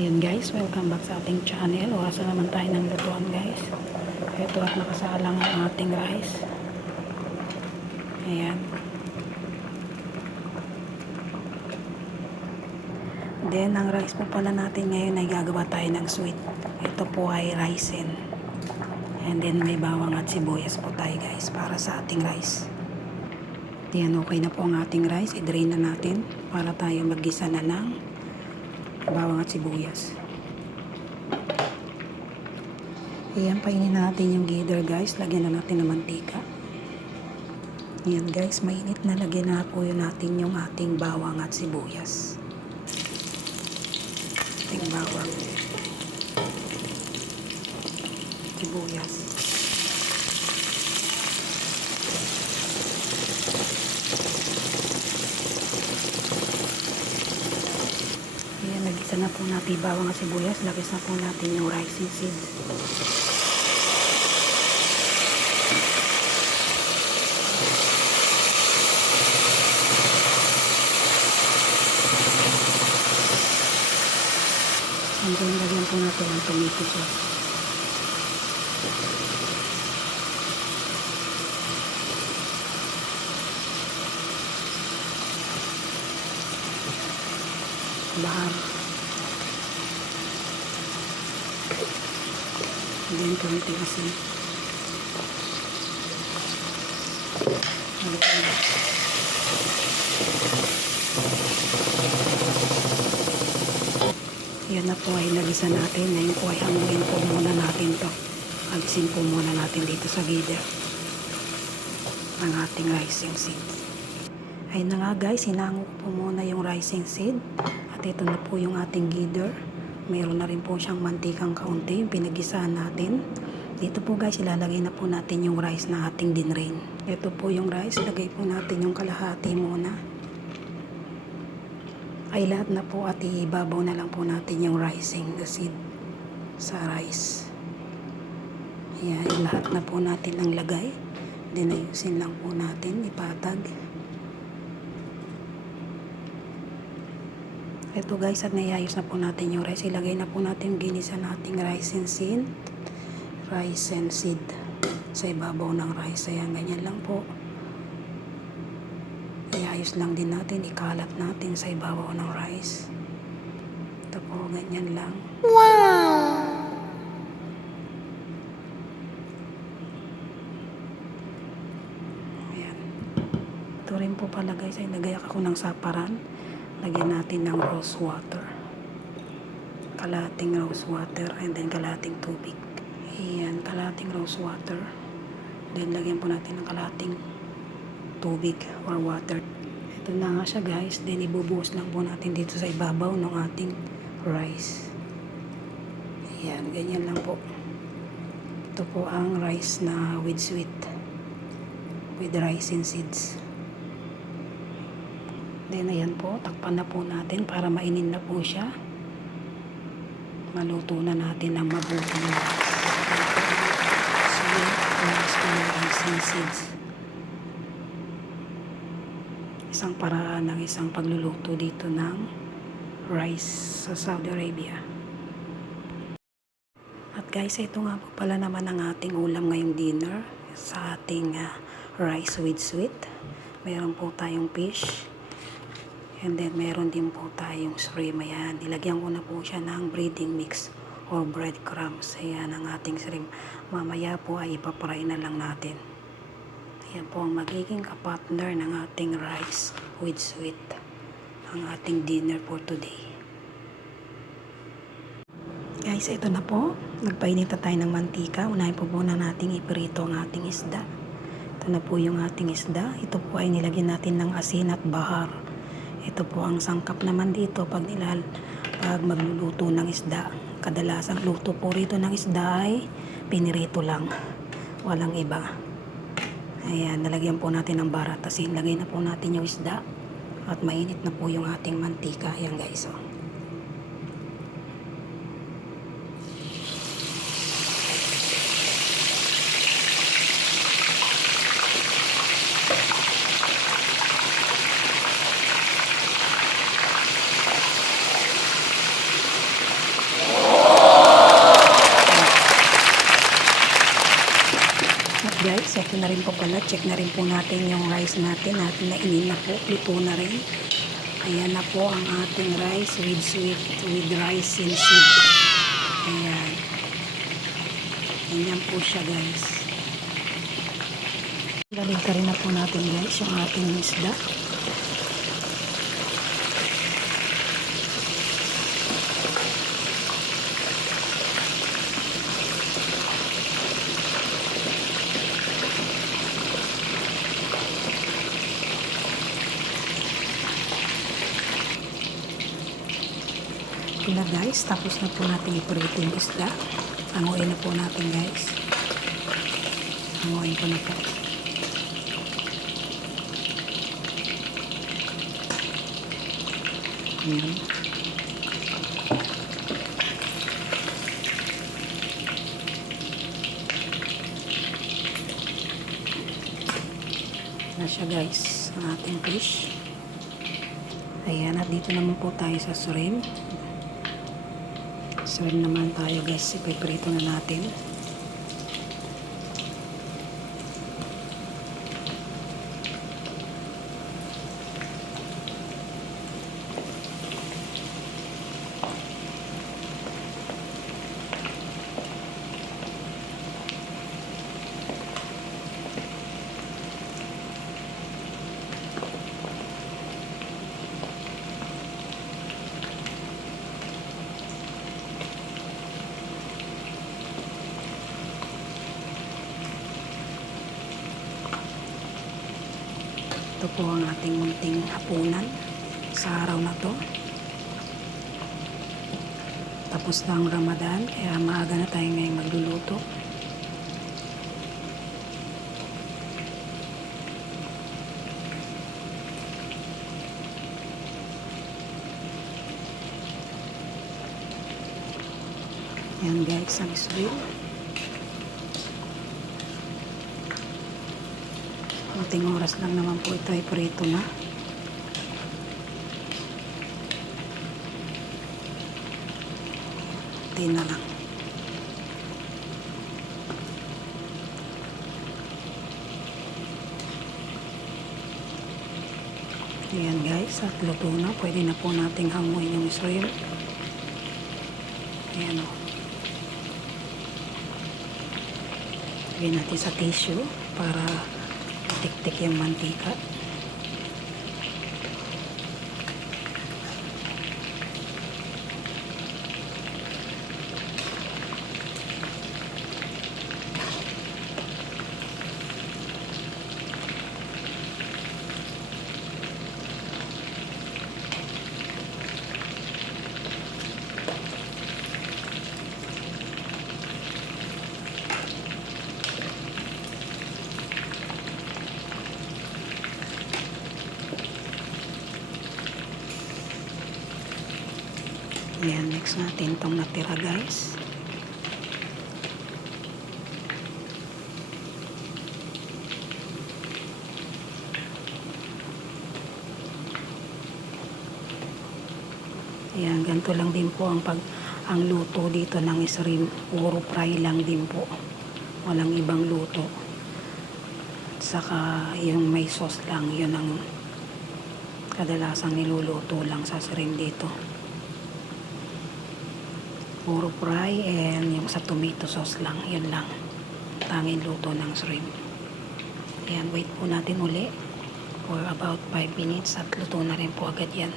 Ayan guys, welcome back sa ating channel. Oras na naman tayo ng lutuan guys. Ito at nakasalang ang ating rice. Ayan. Then, ang rice po pala natin ngayon ay gagawa tayo ng sweet. Ito po ay raisin. And then, may bawang at sibuyas po tayo guys para sa ating rice. Ayan, okay na po ang ating rice. I-drain na natin para tayo mag-gisa na ng bawang at sibuyas. Ayan, painin na natin yung gather guys. Lagyan na natin ng mantika. Ayan guys, mainit na. Lagyan na po yun natin yung ating bawang at sibuyas. Ating bawang. Sibuyas. Ayan, nagisa na po natin bawang at sibuyas. Lagis na po natin yung rice seeds. And then, lagyan po natin ang tomato sauce. Bahar. And then, konting asin. Yan na po ay nagisa natin. Ngayon po ay hanguin po muna natin to. Alisin po muna natin dito sa gather ang ating rising seed. Ayun na nga guys, hinango po muna yung rising seed. At ito na po yung ating gather. Meron na rin po siyang mantikang kaunti, yung pinag-gisahan natin. Dito po guys, ilalagay na po natin yung rice na ating dinrain. Ito po yung rice, lagay po natin yung kalahati muna. Ay lahat na po at ibabaw na lang po natin yung rising seed sa rice. Ayan, lahat na po natin ang lagay. Dinayusin lang po natin, ipatag. Ito guys, at naiayos na po natin yung rice. Ilagay na po natin yung ginisa nating rice and seed sa ibabaw ng rice. Ayan, ganyan lang po. Iayos lang din natin, ikalat natin sa ibabaw ng rice. Ito po, ganyan lang. Wow! Ayan. Ito rin po pala guys, ay nagayak ako ng saparan. Lagyan natin ng rose water. Kalahating rose water and then kalahating tubig. Ayan, kalahating rose water. Then lagyan po natin ng kalahating tubig or water. Ito na nga siya guys. Then ibubuhos lang po natin dito sa ibabaw ng ating rice. Ayan, ganyan lang po. Ito po ang rice na with sweet. With rice and seeds. Then ayan po, takpan na po natin para mainin na po siya. Maluto na natin ang mabuti na sweet rice and seeds. Isang paraan ng isang pagluluto dito ng rice sa Saudi Arabia. At guys, ito nga po pala naman ang ating ulam ngayong dinner sa ating rice with sweet. Meron po tayong fish. And then, meron din po tayong shrimp. Ayan, nilagyan ko na po siya ng breading mix or breadcrumbs. Ayan ang ating shrimp. Mamaya po ay ipapray na lang natin. Ayan po ang magiging kapartner ng ating rice with sweet. Ang ating dinner for today. Guys, ito na po. Nagpainit na tayo ng mantika. Unahin po muna nating iprito ang ating isda. Ito na po yung ating isda. Ito po ay nilagyan natin ng asin at bahar. Ito po ang sangkap naman dito pag magluluto ng isda. Kadalasang luto po rito ng isda ay pinirito lang. Walang iba. Ayan, nalagyan po natin ng barat. Asin, lagay na po natin yung isda. At mainit na po yung ating mantika. Ayan guys. Oh. ito na rin po pala, check na rin po natin yung rice natin at nainin na po, luto na rin. Ayan na po ang ating rice with rice and seed. Ayan. Ganyan po siya guys. Galinta rin na po natin guys yung ating isda. Na guys, tapos na po natin iprito yung isda. Hanguin na po natin guys. Hanguin ko na po. Ayan. Na siya guys, ang ating fish. Ayan, at dito naman po tayo sa shrimp. Shrimp naman tayo guys, ipiprito na natin. Ito po ang ating munting hapunan sa araw na to. Tapos na ang Ramadan, kaya maaga na tayo ngayong magluluto. Yan guys, ang shrimp. Kunting oras lang naman po ito ay prito na. Kunti na lang. Ayan guys, at luto na. Pwede na po nating hanguin yung shrimp. Ayan o. Lagyan natin sa tissue para tik-tik yung mantika. Ayan, next natin itong natira guys. Ayan, ganito lang din po ang luto dito ng shrimp. Puro fry lang din po. Walang ibang luto. Saka yung may sauce lang, yun ang kadalasang niluluto lang sa shrimp dito. Puro fry and yung sa tomato sauce lang, yun lang. Tanging luto ng shrimp. Ayan, wait po natin uli for about 5 minutes at luto na rin po agad yan.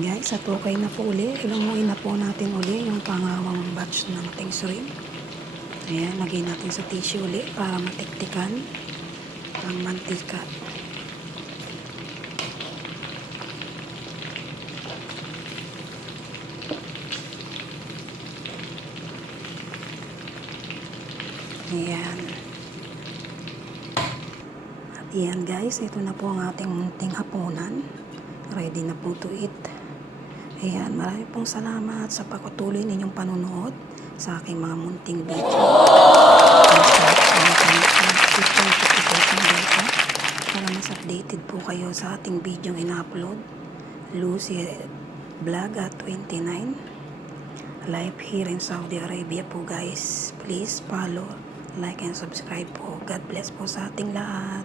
Guys, at okay na po uli. Ilunguin na po natin uli yung pangawang batch ng ating shrimp. Ayan, lagay natin sa tissue uli para matiktikan ang mantika. Ayan. At yan guys, ito na po ang ating munting hapunan. Ready na po to eat. Ayan, marami pong salamat sa patuloy ninyong panunood sa aking mga munting video. po sa ating video in-upload. Lucy Vlog at 29. Live here in Saudi Arabia po guys. Please follow, like and subscribe po. God bless po sa ating lahat.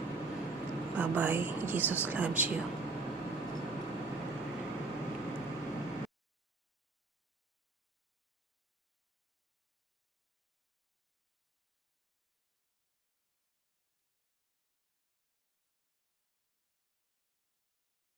Bye bye. Jesus loves you.